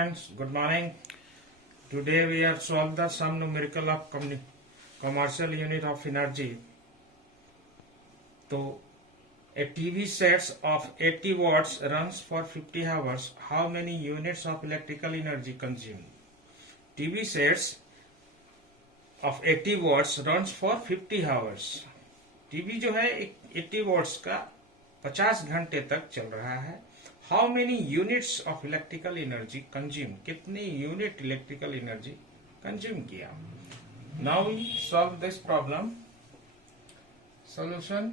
friends, good morning. Today we have solved the sum numerical of commercial unit of energy. So a TV set of 80 watts runs for 50 hours. How many units of electrical energy consumed? TV sets of 80 watts runs for 50 hours. TV जो है 80 watts का 50 घंटे तक चल रहा है. How many units of electrical energy consume, कितनी unit electrical energy consume किया. Now we solve this problem. Solution.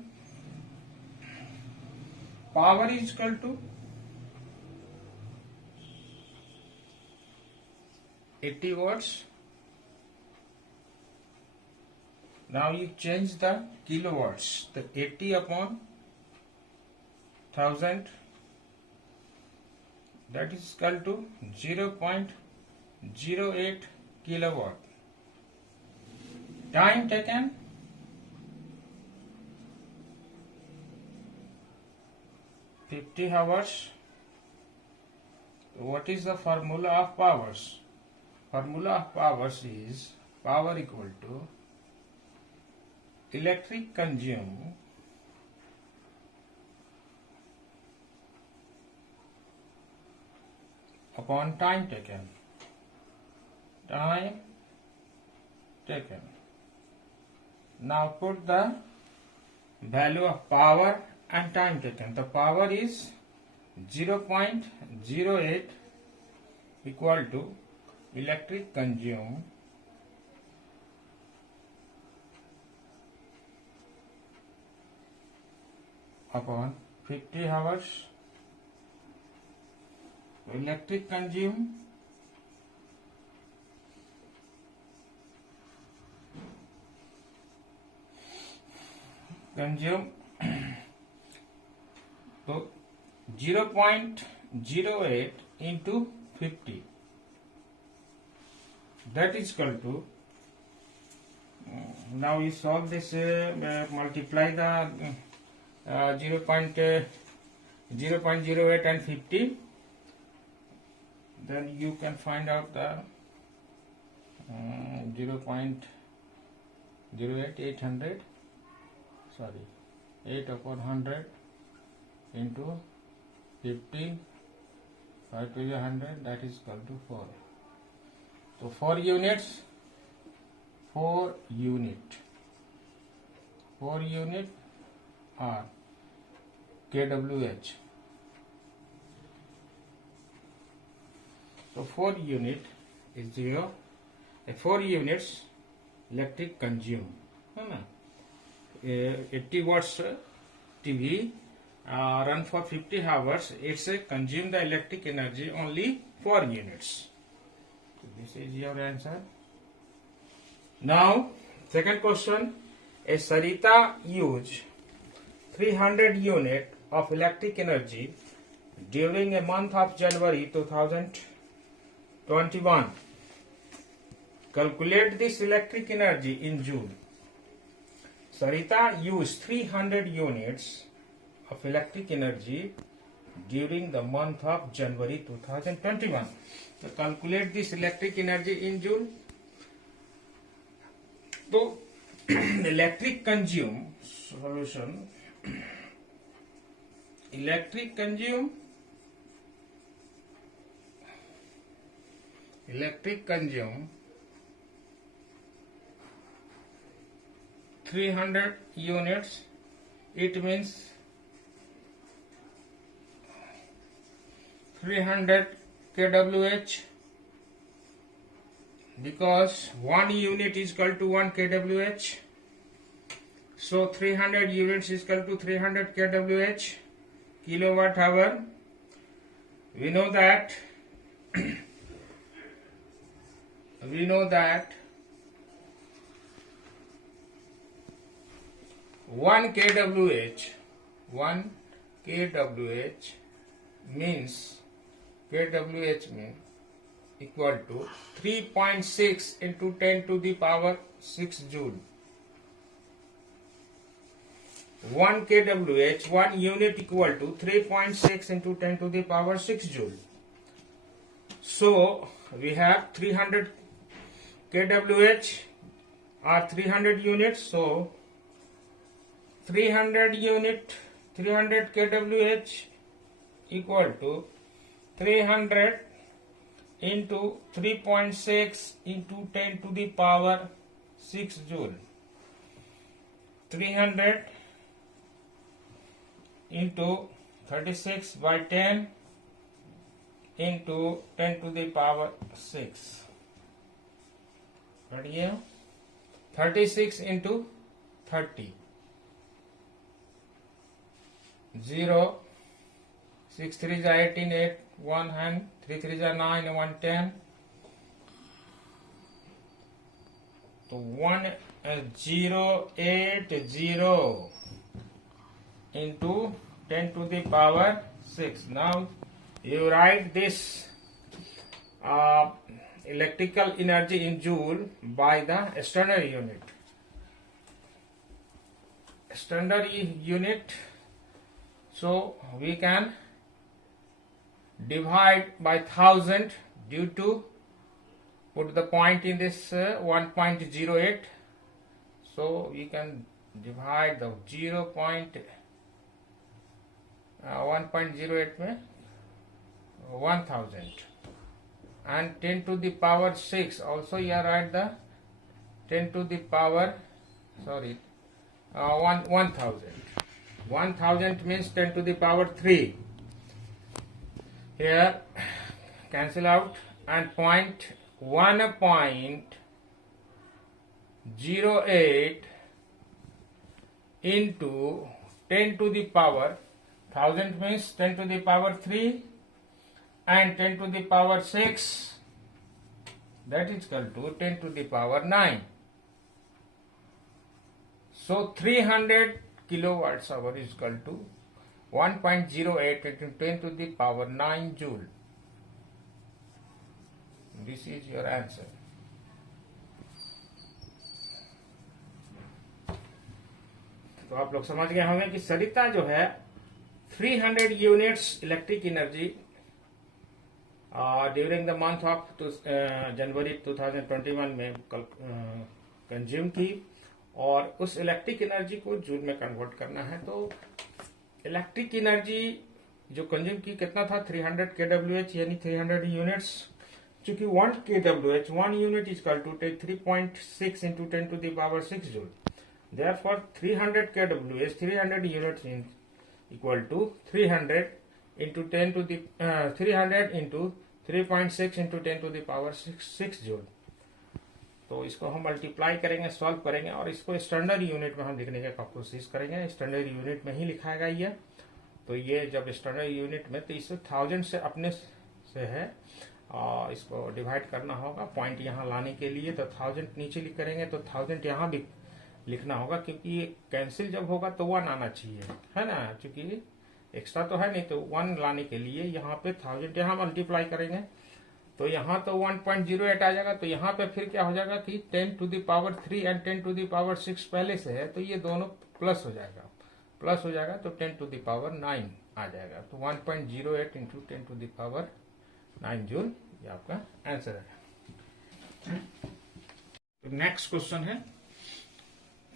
Power is equal to 80 watts. Now you change the kilowatts. The 80 upon 1000, that is equal to 0.08 kilowatt. Time taken 50 hours. What is the formula of powers? Formula of powers is power equal to electric consumed upon time taken. Time taken. Now put the value of power and time taken. The power is 0.08 equal to electric consumed upon 50 hours. Electric consume so 0.08 into 50, that is equal to, now we solve this, multiply the 0.08 and 50, then you can find out the 0.08 8 upon 100 into 50, 5 to the 100, that is equal to 4. So 4 unit are kWh. So 4 unit is 0. 4 units electric consume. 80 watts TV run for 50 hours. It's consume the electric energy only 4 units. So this is your answer. Now second question. A Sarita used 300 unit of electric energy during a month of January 2021. Calculate this electric energy in June. Sarita used 300 units of electric energy during the month of January 2021. So calculate this electric energy in June. So electric consume, solution, electric consume 300 units. It means 300 kWh, because 1 unit is equal to 1 kWh. So 300 units is equal to 300 kWh, kilowatt hour. We know that 1 kWh means equal to 3.6 into 10 to the power 6 joule. 1 kWh, 1 unit equal to 3.6 into 10 to the power 6 joule. So we have 300 kWh or 300 units. So 300 kWh equal to 300 into 3.6 into 10 to the power 6 joule. 300 into 36 by 10 into 10 to the power 6. बढ़िए 36 into 30 0 6 3 is 18 8 1 hand 3 3 is 9 1 10 तो 1080 into 10 to the power 6. Now you write this electrical energy in joule by the standard unit. Standard unit, so we can divide by 1000 due to put the point in this 1.08. So we can divide the 1.08 में 1000 and 10 to the power 6. Also here write the 10 to the power 1000. 1000 means 10 to the power 3. Here cancel out and point 1.08 into 10 to the power 1000 means 10 to the power 3 and 10 to the power 6, that is equal to 10 to the power 9. So 300 kilowatts hour is equal to 1.08 into 10 to the power 9 joule. This is your answer. तो आप लोग समझ गए होंगे कि सरिता जो है 300 units electric energy during the month of January 2021 में कंज्यूम की और उस इलेक्ट्रिक एनर्जी को जूल में कन्वर्ट करना है। तो इलेक्ट्रिक एनर्जी जो कंज्यूम की कितना था 300 kWh यानी 300 यूनिट्स, चूंकि 1 kWh 1 unit is equal to 3.6 into 10 to the power 6 joule. Therefore 300 kWh 300 units is equal to 300 into 10 to the 300 into 3.6 into 10 to the power 6 joule. तो इसको हम मल्टीप्लाई करेंगे, सॉल्व करेंगे और इसको स्टैंडर्ड यूनिट में हम लिखने का कोशिश करेंगे। स्टैंडर्ड यूनिट में ही लिखाएगा ये। तो ये जब स्टैंडर्ड यूनिट में, तो इसे 1000 से अपने से है और इसको डिवाइड करना होगा पॉइंट यहाँ लाने के लिए। तो 1000 नीचे लिख करेंगे तो 1000 यहाँ भी लिखना होगा, क्योंकि ये कैंसिल जब होगा तो 1 आना चाहिए, है ना, क्योंकि एक्स्ट्रा तो है नहीं। तो 1 लाने के लिए यहाँ पे 1000 यहाँ मल्टीप्लाई करेंगे तो यहाँ तो 1.08 आ जाएगा। तो यहाँ पे फिर क्या हो जाएगा कि 10 to the power 3 and 10 to the power 6 पहले से है, तो ये दोनों प्लस हो जाएगा, तो 10 to the power 9 आ जाएगा। तो 1.08 into 10 to the power 9 joule ये आपका आंसर है। नेक्स्ट क्वेश्चन है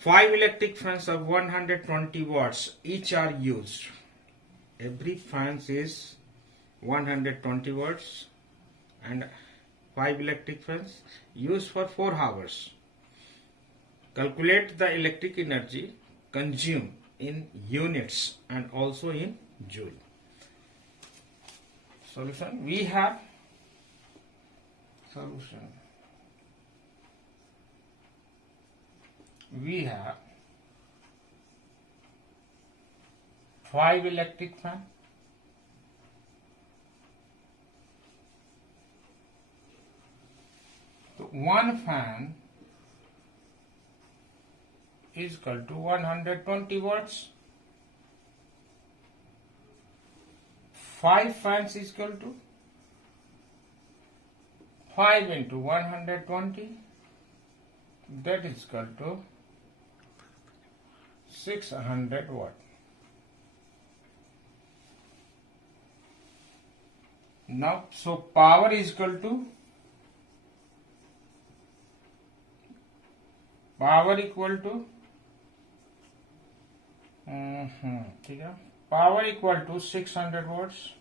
5 electric fans of 120 watts each are used. Every fan is 120 watts and 5 electric fans used for 4 hours. Calculate the electric energy consumed in units and also in joule. Solution. We have solution. We have 5 electric fan, so one fan is equal to 120 watts. 5 fans is equal to 5 into 120, that is equal to 600 watt. now so power is equal to ठीक है, power equal to 600 watts.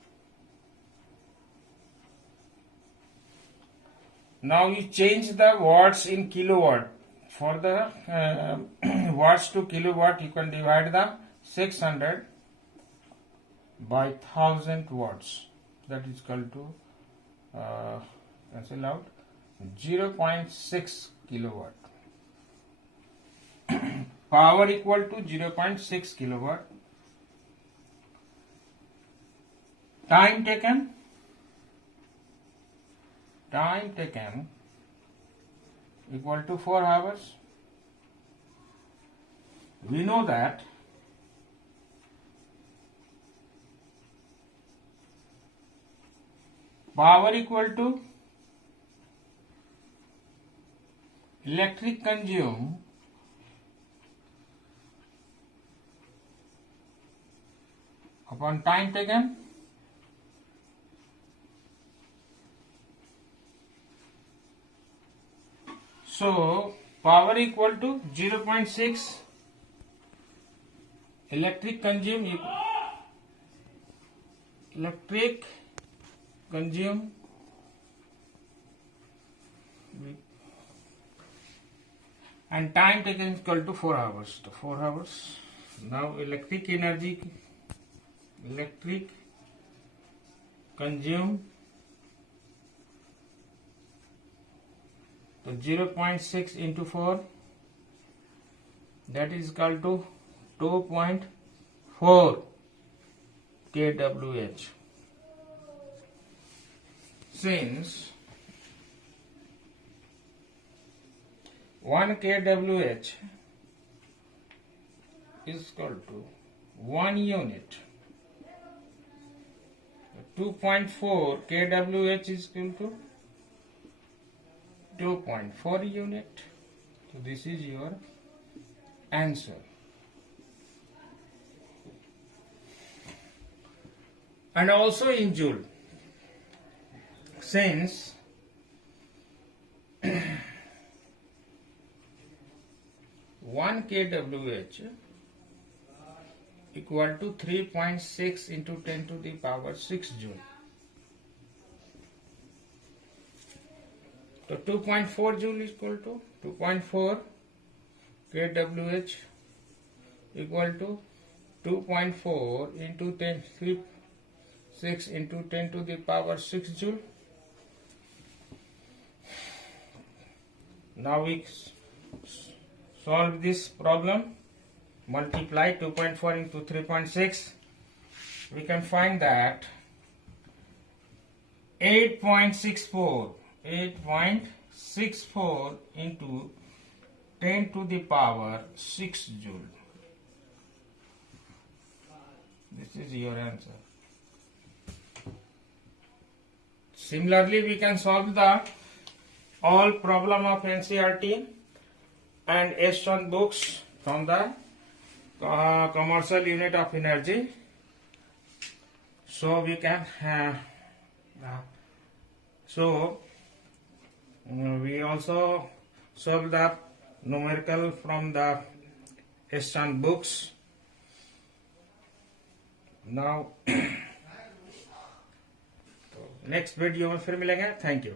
Now you change the watts in kilowatt. For the watts to kilowatt, you can divide the 600 by 1000 watts. That is equal to cancel out 0.6 kilowatt. Power equal to 0.6 kilowatt. Time taken equal to 4 hours. We know that power equal to electric consumed upon time taken. So power equal to 0.6 electric consume and time taken is equal to 4 hours. So 4 hours. Now electric consume, so 0.6 into 4, that is equal to 2.4 kWh. Since 1 kWh is equal to 1 unit, 2.4 kWh is equal to 2.4 unit. So this is your answer. And also in joule, since 1 kWh equal to 3.6 into 10 to the power 6 joule. So 2.4 joule is equal to 2.4 kWh equal to 2.4 into 10 6 into 10 to the power 6 joule. Now we solve this problem. Multiply 2.4 into 3.6. We can find that 8.64 into 10 to the power 6 joule. This is your answer. Similarly, we can solve the all problem of NCERT and S1 books from the commercial unit of energy. So we can we also solve the numerical from the S1 books. Now next video में फिर मिलेंगे. Thank you.